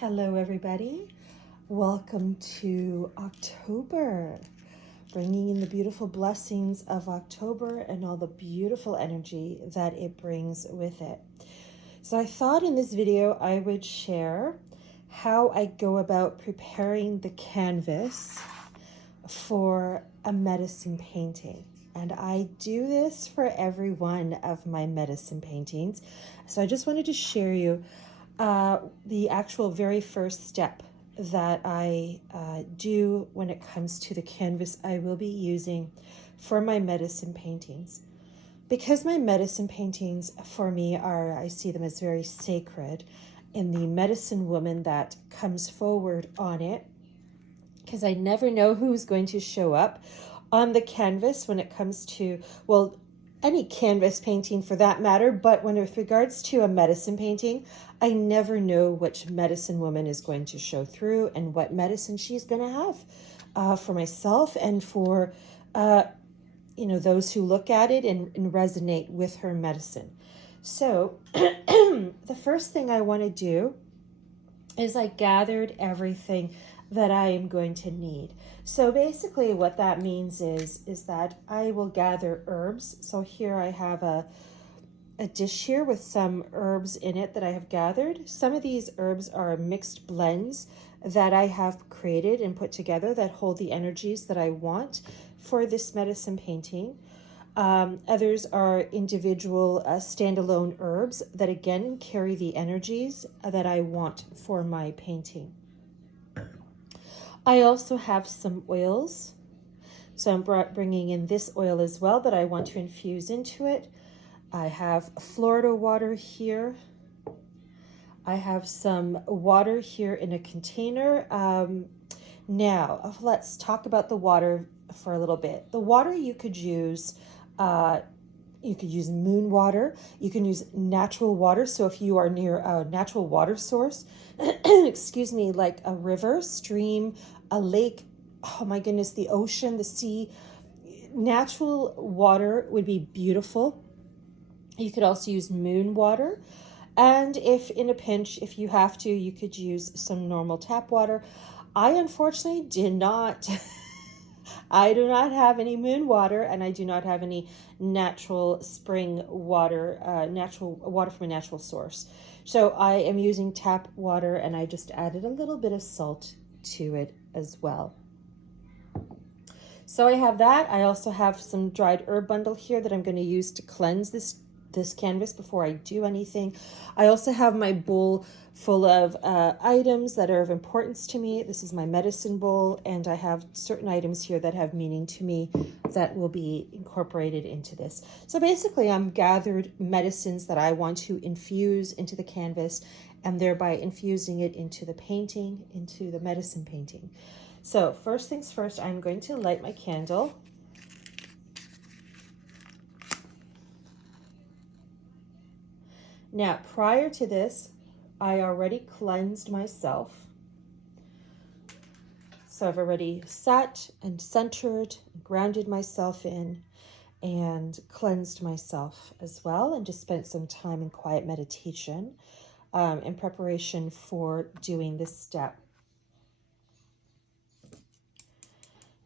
Hello, everybody. Welcome to October, bringing in the beautiful blessings of October and all the beautiful energy that it brings with it. So I thought in this video I would share how I go about preparing the canvas for a medicine painting. And I do this for every one of my medicine paintings. So I just wanted to share you the actual very first step that I do when it comes to the canvas I will be using for my medicine paintings. Because my medicine paintings for me I see them as very sacred, and the medicine woman that comes forward on it, because I never know who's going to show up on the canvas when it comes to, well, any canvas painting for that matter, but when with regards to a medicine painting, I never know which medicine woman is going to show through and what medicine she's going to have for myself and for those who look at it and resonate with her medicine. So the first thing I want to do is I gathered everything that I am going to need. So basically what that means is that I will gather herbs. So here I have a dish here with some herbs in it that I have gathered. Some of these herbs are mixed blends that I have created and put together that hold the energies that I want for this medicine painting. Others are individual standalone herbs that again carry the energies that I want for my painting. I also have some oils. So I'm bringing in this oil as well that I want to infuse into it. I have Florida water here. I have some water here in a container. Now, let's talk about the water for a little bit. The water you could use moon water. You can use natural water. So if you are near a natural water source, excuse me, like a river, stream, a lake, oh my goodness, the ocean, the sea, natural water would be beautiful. You could also use moon water. And if in a pinch, if you have to, you could use some normal tap water. I unfortunately did not I do not have any moon water, and I do not have any natural spring water, natural water from a natural source. So I am using tap water, and I just added a little bit of salt to it as well. So I have that. I also have some dried herb bundle here that I'm going to use to cleanse this canvas before I do anything. I also have my bowl full of items that are of importance to me. This is my medicine bowl, and I have certain items here that have meaning to me that will be incorporated into this. So basically, I'm gathered medicines that I want to infuse into the canvas, and thereby infusing it into the painting, into the medicine painting. So first things first, I'm going to light my candle. Now, prior to this, I already cleansed myself. So I've already sat and centered, grounded myself in, and cleansed myself as well, and just spent some time in quiet meditation in preparation for doing this step.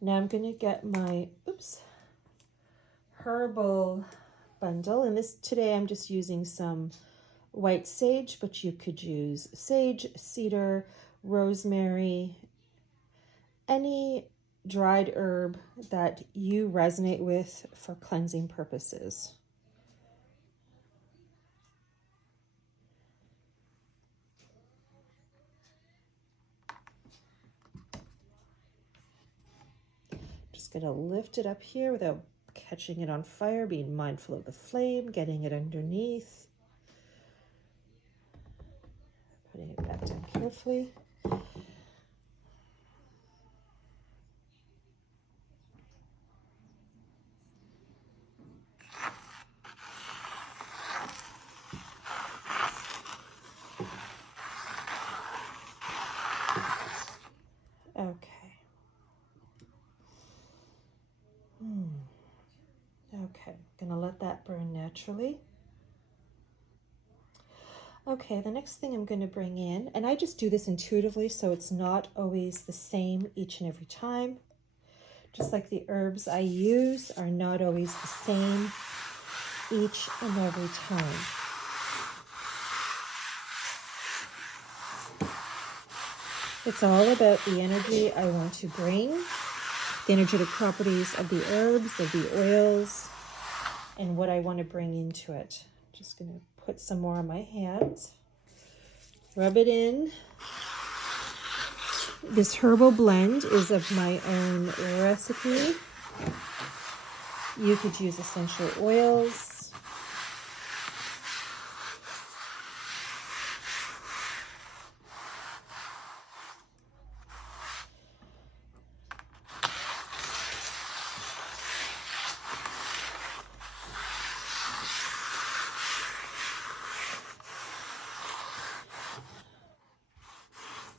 Now I'm going to get my, herbal bundle. And today I'm just using some white sage, but you could use sage, cedar, rosemary, any dried herb that you resonate with for cleansing purposes. Just going to lift it up here without catching it on fire, being mindful of the flame, getting it underneath. Putting it back down carefully. Okay. Okay, gonna let that burn naturally. Okay, the next thing I'm going to bring in, and I just do this intuitively, so it's not always the same each and every time. Just like the herbs I use are not always the same each and every time. It's all about the energy I want to bring, the energetic properties of the herbs, of the oils, and what I want to bring into it. Just going to put some more on my hands. Rub it in. This herbal blend is of my own recipe. You could use essential oils.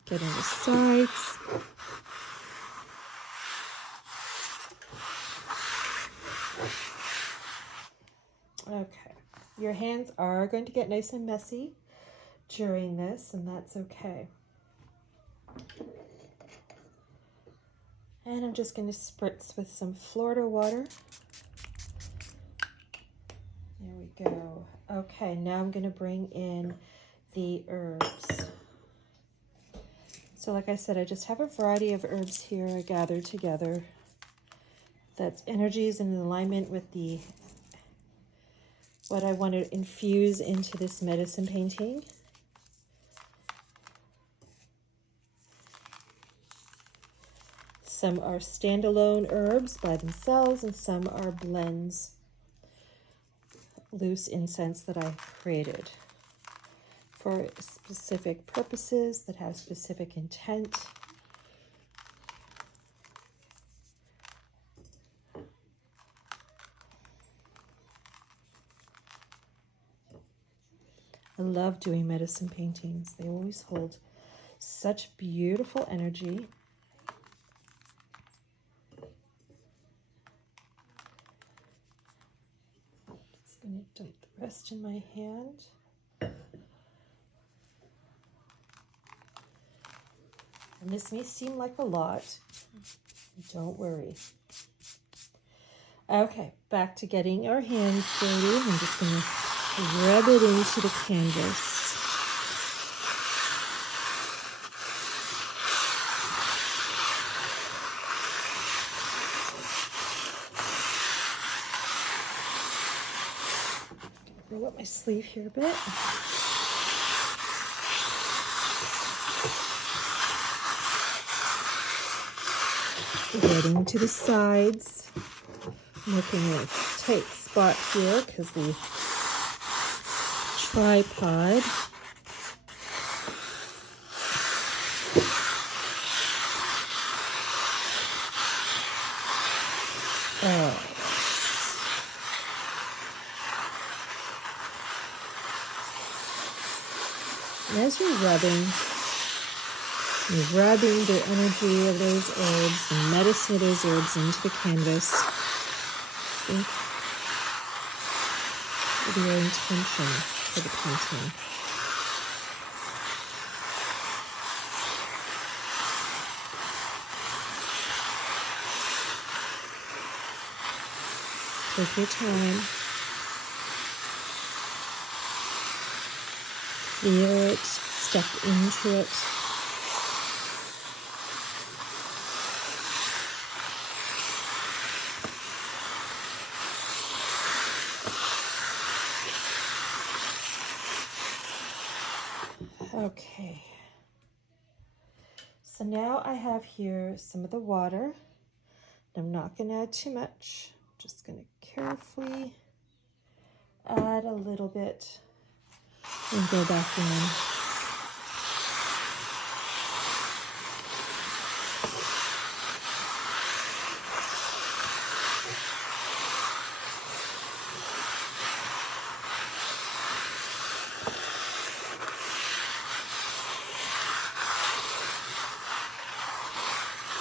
Get on the sides. Okay, your hands are going to get nice and messy during this, and that's okay. And I'm just going to spritz with some Florida water. There we go. Okay, now I'm going to bring in the herbs. So like I said, I just have a variety of herbs here I gathered together. That's energies in alignment with what I want to infuse into this medicine painting. Some are standalone herbs by themselves, and some are blends, loose incense that I created for specific purposes that have specific intent. I love doing medicine paintings. They always hold such beautiful energy. Just going to dump the rest in my hand. And this may seem like a lot. Don't worry. Okay, back to getting our hands dirty. I'm just going to rub it into the canvas. Roll up my sleeve here a bit. Getting to the sides. Making a tight spot here because the tripod and as you're rubbing the energy of those herbs, the medicine of those herbs into the canvas. Think of your intention for the painting. Take your time. Feel it, step into it. Okay, so now I have here some of the water. I'm not going to add too much. I'm just going to carefully add a little bit and go back in.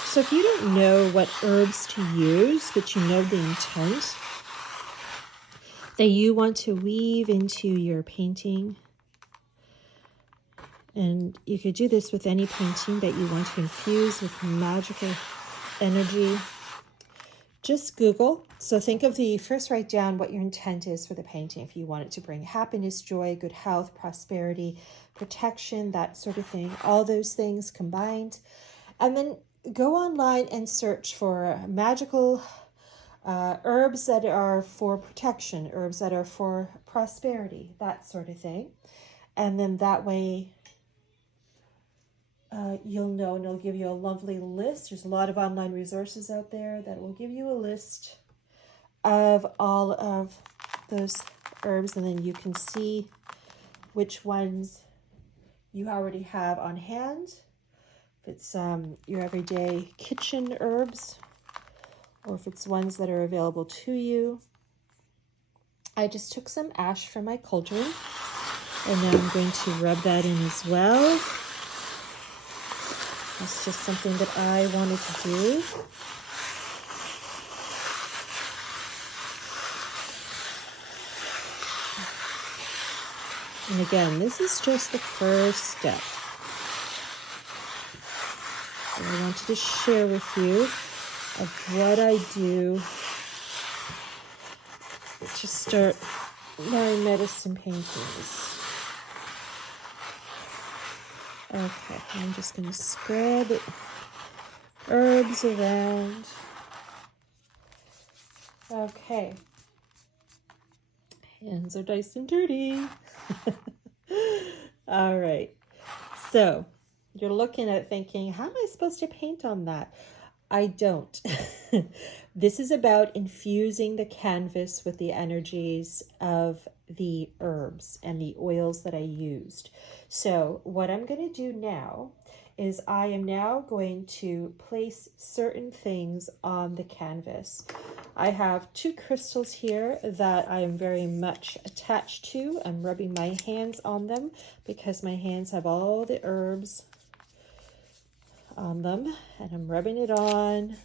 So if you don't know what herbs to use, but you know the intent that you want to weave into your painting, And you could do this with any painting that you want to infuse with magical energy. Just Google. So think of first write down what your intent is for the painting. If you want it to bring happiness, joy, good health, prosperity, protection, that sort of thing, all those things combined. And then go online and search for magical herbs that are for protection, herbs that are for prosperity, that sort of thing. And then that way you'll know, and it'll give you a lovely list. There's a lot of online resources out there that will give you a list of all of those herbs, and then you can see which ones you already have on hand. If it's your everyday kitchen herbs, or if it's ones that are available to you. I just took some ash from my cauldron, and now I'm going to rub that in as well. That's just something that I wanted to do. And again, this is just the first step. So I wanted to share with you of what I do to start my medicine paintings. Okay, I'm just going to spread the herbs around. Okay. Hands are nice and dirty. All right. So you're looking at thinking, how am I supposed to paint on that? I don't. This is about infusing the canvas with the energies of the herbs and the oils that I used. So what I'm going to do now is I am now going to place certain things on the canvas. I have 2 crystals here that I am very much attached to. I'm rubbing my hands on them because my hands have all the herbs on them, and I'm rubbing it on,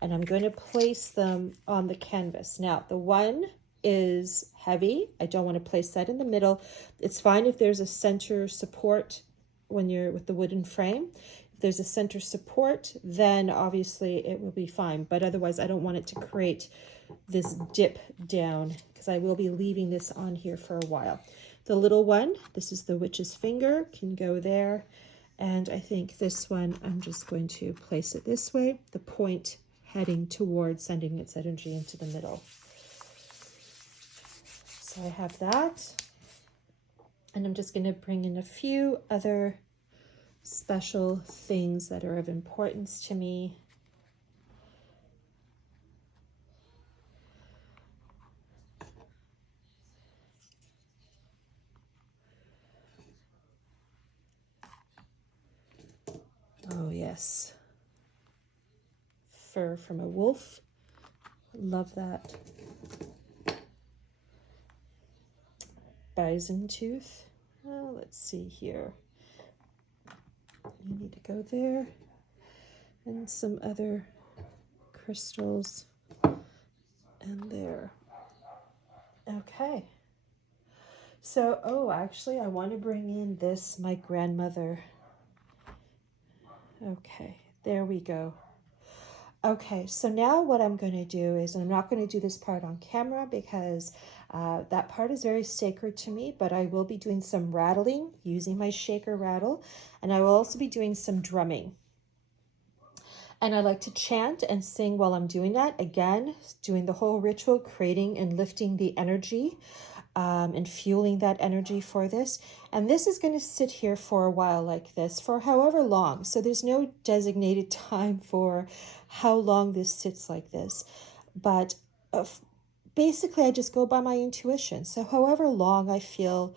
and I'm going to place them on the canvas. Now, the one is heavy. I don't want to place that in the middle. It's fine if there's a center support when you're with the wooden frame. If there's a center support, then obviously it will be fine. But otherwise, I don't want it to create this dip down because I will be leaving this on here for a while. The little one, this is the witch's finger, can go there. And I think this one, I'm just going to place it this way, the point heading towards sending its energy into the middle. So I have that. And I'm just going to bring in a few other special things that are of importance to me. Oh, yes. Fur from a wolf. Love that. Bison tooth. Well, let's see here. You need to go there. And some other crystals. And there. Okay. So, actually, I want to bring in this, my grandmother. Okay, there we go. Okay, so now what I'm going to do is, and I'm not going to do this part on camera because that part is very sacred to me, but I will be doing some rattling using my shaker rattle, and I will also be doing some drumming. And I like to chant and sing while I'm doing that. Again, doing the whole ritual, creating and lifting the energy and fueling that energy for this. And this is going to sit here for a while like this for however long. So there's no designated time for how long this sits like this. But basically, I just go by my intuition. So however long I feel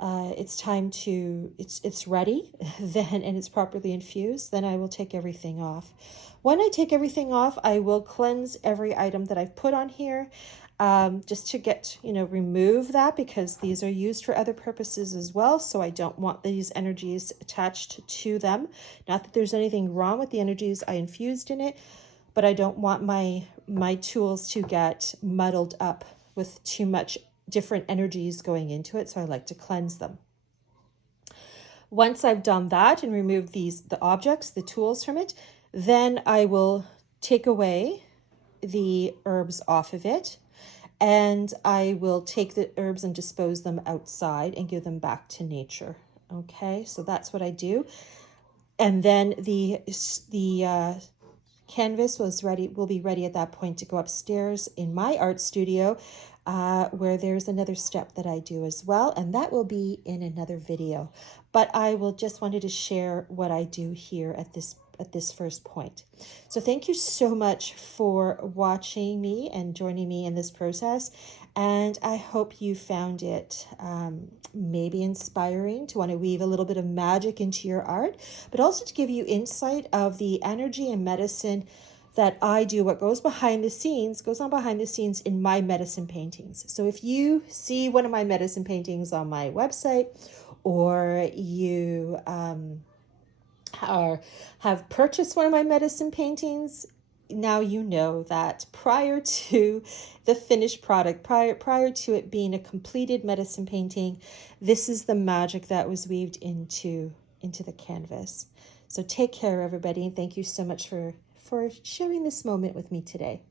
it's time to, it's ready, then, and it's properly infused, then I will take everything off. When I take everything off, I will cleanse every item that I've put on here, just to get, remove that, because these are used for other purposes as well. So I don't want these energies attached to them. Not that there's anything wrong with the energies I infused in it, but I don't want my tools to get muddled up with too much different energies going into it. So I like to cleanse them. Once I've done that and removed the objects, the tools from it, then I will take away the herbs off of it, and I will take the herbs and dispose them outside and give them back to nature. Okay, so that's what I do. And then the canvas will be ready at that point to go upstairs in my art studio, where there's another step that I do as well, and that will be in another video. But I will just wanted to share what I do here at this first point. So thank you so much for watching me and joining me in this process. And I hope you found it maybe inspiring to want to weave a little bit of magic into your art, but also to give you insight of the energy and medicine that I do, what goes on behind the scenes in my medicine paintings. So if you see one of my medicine paintings on my website, or you have purchased one of my medicine paintings, now you know that prior to the finished product, prior to it being a completed medicine painting, this is the magic that was weaved into the canvas. So take care, everybody, and thank you so much for sharing this moment with me today.